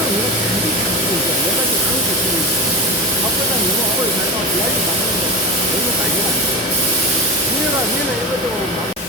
내가 계속 찾고 있어. 내가 지금 그것도 지금 밥보다 너무 하고 있어서 이야기 나누는데 너무 깔리가 안 돼. 니네가 이것도 막